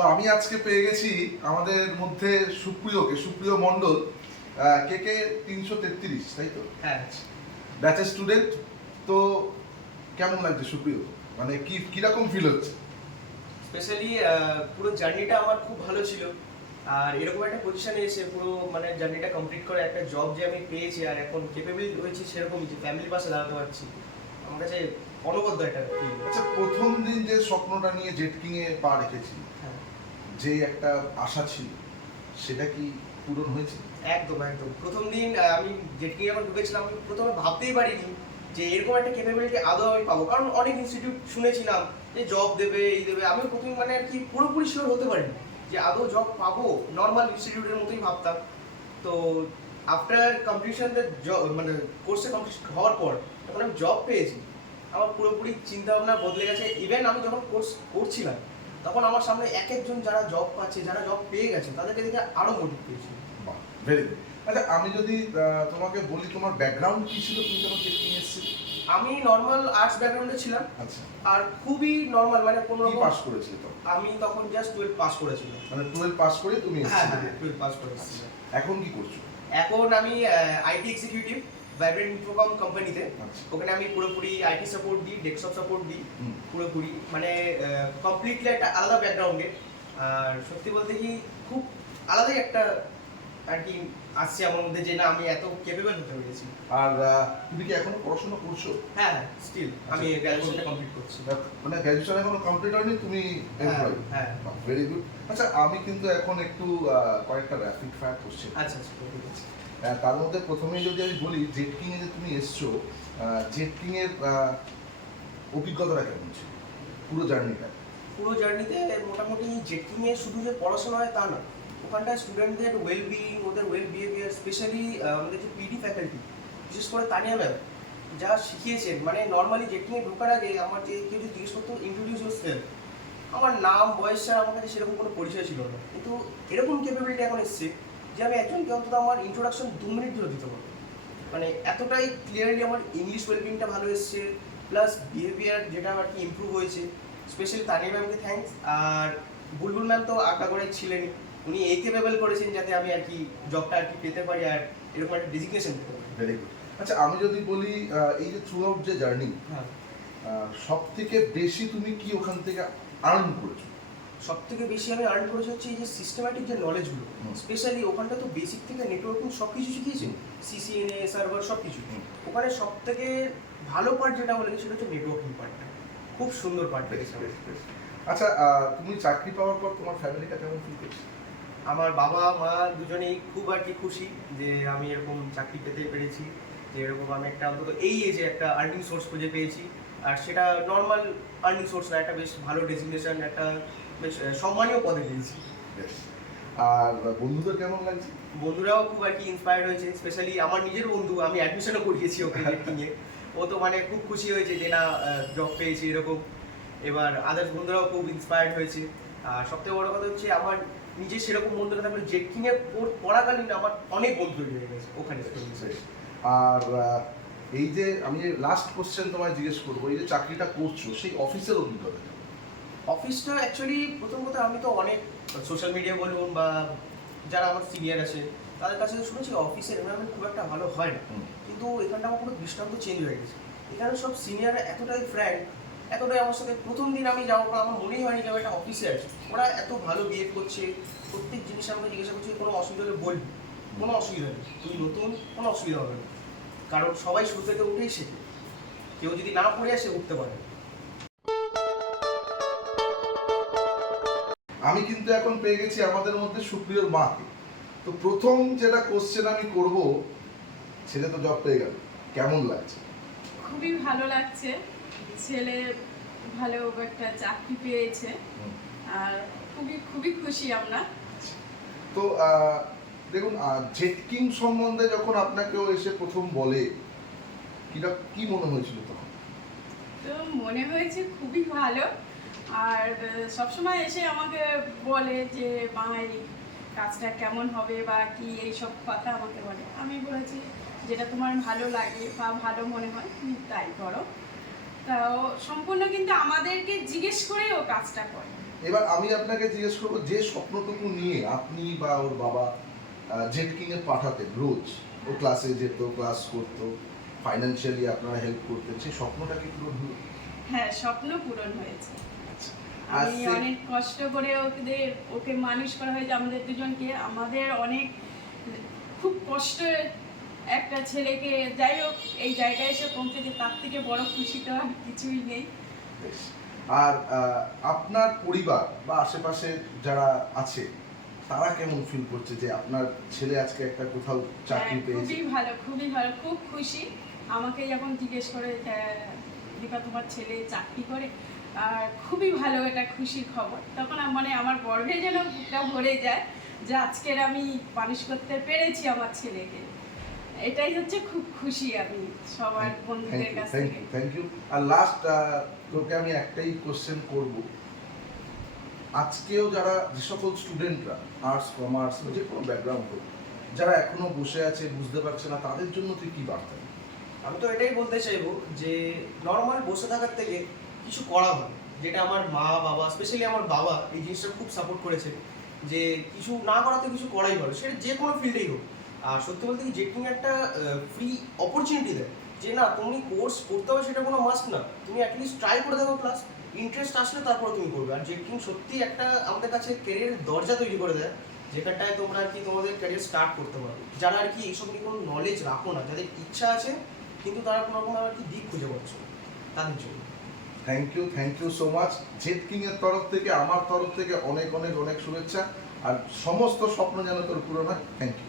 তো আমি আজকে পেয়ে গেছি আমাদের মধ্যে সুপ্রিয় মণ্ডল, কে 333, তাই তো? হ্যাঁ, ব্যাচের স্টুডেন্ট। তো কেমন লাগছে সুপ্রিয়, মানে কিরকম ফিল হচ্ছে? স্পেশালি পুরো জার্নিটা আমার খুব ভালো ছিল। আর এরকম একটা পজিশনে এসে পুরো মানে জার্নিটা কমপ্লিট করে একটা জব যে আমি পেয়েছি আর এখন কেপেবল হয়েছি সেরকম যে ফ্যামিলির পাশে দাঁড়াতে পারছি, আমার কাছে অনবদ্য একটা ফিল। আচ্ছা, প্রথম দিন যে স্বপ্নটা নিয়ে জেট কিং এ পা রেখেছি, হ্যাঁ, যে একটা আশা ছিল, সেটা কি পূরণ হয়েছে? একদম একদম। প্রথম দিন আমি জেটকি যখন ঢুকেছিলাম আমি প্রথমে ভাবতেই পারিনি যে এরকম একটা ক্যাপাবিলিটি আদৌ আমি পাবো, কারণ অনেক ইনস্টিটিউট শুনেছিলাম যে জব দেবে এই দেবে। আমি প্রথমে মানে আর কি পুরোপুরি শিওর হতে পারিনি যে আদৌ জব পাবো, নর্মাল ইনস্টিটিউটের মতোই ভাবতাম। তো আফটার কমপ্লিশন মানে কোর্সে কমপ্লিট হওয়ার পর যখন আমি জব পেয়েছি, আমার পুরোপুরি চিন্তা ভাবনা বদলে গেছে। ইভেন আমি যখন কোর্স করছিলাম তখন আমার সামনে এক একজন যারা জব পাচ্ছে, যারা জব পেয়ে গেছে, তাদেরকে দেখে আরও মোটিভ পেয়েছি। Very good. আচ্ছা, আমি যদি তোমাকে বলি তোমার ব্যাকগ্রাউন্ড কি ছিল, তুমি যখন জেট কিং এসেছিলে? আমি নর্মাল আর্টস ব্যাকগ্রাউন্ডে ছিলাম। আচ্ছা, আর খুবই নর্মাল, মানে কোনো কি পাস করেছিলে তখন? আমি তখন জাস্ট 12 পাস করেছিলাম। মানে 12 পাস করে তুমি হ্যাঁ এসেছিলে? হ্যাঁ, 12 পাস করেছি। এখন কি করছো? এখন আমি আইটি এক্সিকিউটিভ ভাইব্রেন্ট ইনফোকম কোম্পানিতে। আচ্ছা। ওখানে আমি পুরোপুরি আইটি সাপোর্ট দিই, ডেস্কটপ সাপোর্ট দিই হুম। পুরোপুরি, মানে কমপ্লিটলি একটা আলাদা ব্যাকগ্রাউন্ডে। আর সত্যি বলতে কি খুব আলাদাই একটা আর কি আসছে আমার মধ্যে যে না আমি এত ক্যাপেবল হতে পেরেছি। আর তুমি কি এখনো পড়াশোনা করছো? হ্যাঁ হ্যাঁ, স্টিল আমি আচ্ছা। গ্র্যাজুয়েশনটা কমপ্লিট করছি। মানে গ্র্যাজুয়েশন এখনো কমপ্লিট হয়নি, তুমি এমপ্লয়ি? হ্যাঁ। Very good. আচ্ছা, আমি কিন্তু এখন একটু কয়েকটা র্যাপিড ফায়ার কোশ্চেন। আচ্ছা আচ্ছা, ঠিক আছে। তার মধ্যে প্রথমেই যদি আমি বলি, জেট কিং এ যে তুমি এসছো, জেট কিং এর অভিজ্ঞতাটা কেমন ছিল পুরো জার্নিটা? পুরো জার্নিতে মোটামুটি জেটকিংয়ে শুধু যে পড়াশোনা হয় তা না, ওখানটায় স্টুডেন্টদের ওয়েলবিং, ওদের ওয়েল বিহেভিয়ার, স্পেশালি আমাদের যে পিডি ফ্যাকাল্টি, বিশেষ করে তানিয়া ম্যাম যা শিখিয়েছেন, মানে নর্মালি জেটকিংয়ে ঢোকার আগে আমার যে কেউ যদি জিজ্ঞেস করতো ইন্ট্রোডিউস ইউর সেলফ, আমার নাম বয়স ছাড়া আমার কাছে সেরকম কোনো পরিচয় ছিল না। কিন্তু এরকম ক্যাপাবিলিটি এখন এসছে যে আমি একজনকে অন্তত আমার ইন্ট্রোডাকশন 2 মিনিট ধরে দিতে পারবো। মানে এতটাই ক্লিয়ারলি আমার ইংলিশ ওয়েলবিংটা ভালো এসছে, প্লাস বিহেভিয়ার যেটা আর কি ইমপ্রুভ হয়েছে। স্পেশালি তানিয়া ম্যামকে থ্যাঙ্কস। আর বুলবুল ম্যাম তো আগাগোড়াই ছিলেনই, উনি এই কেপেবল করেছেন যাতে আমি আর কি জবটা আর কি পেতে পারি আর এরকম একটা ডেজিগনেশন পেতে পারি। Very good. আচ্ছা, আমি যদি বলি এই যে থ্রু আউট যে জার্নি, হ্যাঁ, সব থেকে বেশি তুমি কি ওখান থেকে আর্ন করেছো? সব থেকে বেশি আমি আর্ন করেছি হচ্ছে এই যে সিস্টেম্যাটিক যে নলেজগুলো, স্পেশালি ওখানটা তো বেসিক থেকে নেটওয়ার্কিং সব কিছু শিখিয়েছে, সিসিএনএ সার্ভার সব কিছু। ওখানে সব থেকে ভালো পার্ট যেটা আমার লেগেছে সেটা হচ্ছে নেটওয়ার্কিং পার্টটা, খুব সুন্দর পার্ট লেগেছে আমার। আচ্ছা, তুমি চাকরি পাওয়ার পর তোমার ফ্যামিলিটা কেমন ফিল করছে? আমার বাবা মা দুজনেই খুব আর কি খুশি যে আমি এরকম চাকরি পেতে পেরেছি, যে এরকম আমি একটা অন্তত এই এজে একটা আর্নিং সোর্স খুঁজে পেয়েছি। আর সেটা নর্মাল আর্নিং সোর্স না, একটা বেশ ভালো ডেজিগনেশন, একটা বেশ সম্মানীয় পদে পেয়েছি। Yes. আর বন্ধুদের কেমন লাগছে? বন্ধুরাও খুব আর কি ইন্সপায়ার্ড হয়েছে, স্পেশালি আমার নিজের বন্ধু, আমি অ্যাডমিশনও করিয়েছি ওকে জেটকিংয়ে। ও তো মানে খুব খুশি হয়েছে যে না জব পেয়েছি এরকম। এবার আদার্স বন্ধুরাও খুব ইন্সপায়ার্ড হয়েছে। আর সবথেকে বড় কথা হচ্ছে আমার নিজের সেরকম বন্ধু না থাকলে জেটকিংয়ে পড়াকালীন আমার অনেক বন্ধু তৈরি হয়ে গেছে ওখানে। আর এই যে আমি লাস্ট কোশ্চেন তোমায় জিজ্ঞেস করবো, এই যে চাকরিটা করছো সেই অফিসের অভিজ্ঞতা কেমন? অফিসটা অ্যাকচুয়ালি প্রথম কথা আমি তো অনেক সোশ্যাল মিডিয়া বলুন বা যারা আমার সিনিয়র আছে তাদের কাছে তো শুনেছি অফিসের এনভায়রনমেন্ট খুব একটা ভালো হয় না। কিন্তু এখানটা আমার পুরো দৃষ্টান্ত চেঞ্জ হয়ে গেছে। এখানে সব সিনিয়ররা এতটাই ফ্র্যাঙ্ক, এতটাই আমার সাথে প্রথম দিন আমি যাওয়ার পর আমার মনেই হয়নি যে আমি একটা অফিসে আছি। ওরা এত ভালো বিহেভ করছে, প্রত্যেক জিনিস আমাকে জিজ্ঞাসা করছে কোনো অসুবিধা হলে বলবি, কোনো অসুবিধা নেই, তুই নতুন, কোনো অসুবিধা হবে না। কারণ সবাই শুরু থেকে উঠেই শেখে, কেউ যদি না পড়ে আসে উঠতে পারে। আমি কিন্তু এখন পেয়ে গেছি আমাদের মধ্যে সুপ্রিয়র মাকে। তো প্রথম যেটা কোশ্চেন আমি করব, ছেলে তো জব পেয়ে গেল, কেমন লাগছে? খুবই ভালো লাগছে, ছেলে ভালো একটা চাকরি পেয়েছে আর খুবই খুবই খুশি আমরা। তো দেখুন, জেটকিং সম্বন্ধে যখন আপনাকেও এসে প্রথম বলে, কি মনে হয়েছিল তখন? তো মনে হয়েছে খুবই ভালো। আর সবসময় এসে আমাকে বলে যে মা এই কাজটা কেমন হবে বা কি এইসব কথা আমাকে বলে। আমি বলেছি যেটা তোমার ভালো লাগে বা ভালো মনে হয় তুমি তাই করো। তাও সম্পূর্ণ কিন্তু আমাদেরকে জিজ্ঞেস করেই ও কাজটা করে। এবার আমি আপনাকে জিজ্ঞেস করবো, যে স্বপ্নটুকু নিয়ে আপনি বা ওর বাবা জেট কিং এ পাঠাতেন রোজ, ও ক্লাসে যেত, ক্লাস করতো, ফাইন্যান্সিয়ালি আপনারা হেল্প করতেন, সেই স্বপ্নটা কি পূরণ হলো? হ্যাঁ, স্বপ্ন পূরণ হয়েছে। আর আমি অনেক কষ্ট করে ওকে মানুষ করা হয়েছে আমাদের দুজনকে। আমাদের অনেক খুব কষ্ট একটা ছেলেকে যাই হোক এই জায়গায় এসে পৌঁছেছে, তার থেকে বড় খুশি তো আর কিছুই নেই। বেশ। আর আপনার পরিবার বা আশেপাশে যারা আছে তারা কেমন ফিল করছে যে আপনার ছেলে আজকে একটা কোথাও চাকরি হ্যাঁ, পেয়েছে? খুবই ভালো, খুবই ভালো, খুব খুশি। আমাকে যখন জিজ্ঞেস করে দীপা তোমার ছেলে চাকরি করে, আর খুবই ভালো, এটা খুশির খবর। তখন মানে আমার গর্বে যেন বুকটা ভরে যায় যে আজকের আমি মানুষ করতে পেরেছি আমার ছেলেকে। এটাই হচ্ছে খুব খুশি আমি সবার বন্ধুদের কাছ থেকে। Thank you. আর লাস্ট তোকে আমি একটাই কোশ্চেন করব, আজকেও যারা যে সকল স্টুডেন্টরা আর্টস কমার্স যে কোনো ব্যাকগ্রাউন্ড হোক, যারা এখনো বসে আছে বুঝতে পারছে না, তাদের জন্য তুই কি বার্তা দিবি? আমি তো এটাই বলতে চাইবো যে নর্মাল বসে থাকার থেকে কিছু করা ভালো। যেটা আমার মা বাবা, স্পেশালি আমার বাবা এই জিনিসটা খুব সাপোর্ট করেছে যে কিছু না করাতে কিছু করাই ভালো, সেটা যে কোনো ফিল্ডেই হোক। আর সত্যি বলতে কি জেট কিং একটা ফ্রি অপরচুনিটি দেয় যে না তুমি কোর্স করতে হবে সেটা কোনো মাস্ট না, তুমি অ্যাটলিস্ট ট্রাই করে দেখো, প্লাস ইন্টারেস্ট আসলে তারপর তুমি করবে। আর জেট কিং সত্যি একটা আমাদের কাছে ক্যারিয়ারের দরজা তৈরি করে দেয়, যেখানটায় তোমরা আর কি তোমাদের ক্যারিয়ার স্টার্ট করতে পারো। যারা আর কি এইসব নিয়ে কোনো নলেজ রাখো না, যাদের ইচ্ছা আছে কিন্তু তারা কোনো রকম আর কি দিক খুঁজে পাচ্ছে না, তাদের জন্য। Thank you so much. Jetking এর তরফ থেকে, আমার তরফ থেকে অনেক অনেক অনেক শুভেচ্ছা, আর সমস্ত স্বপ্ন যেন তোর পূরণ হয়। Thank you.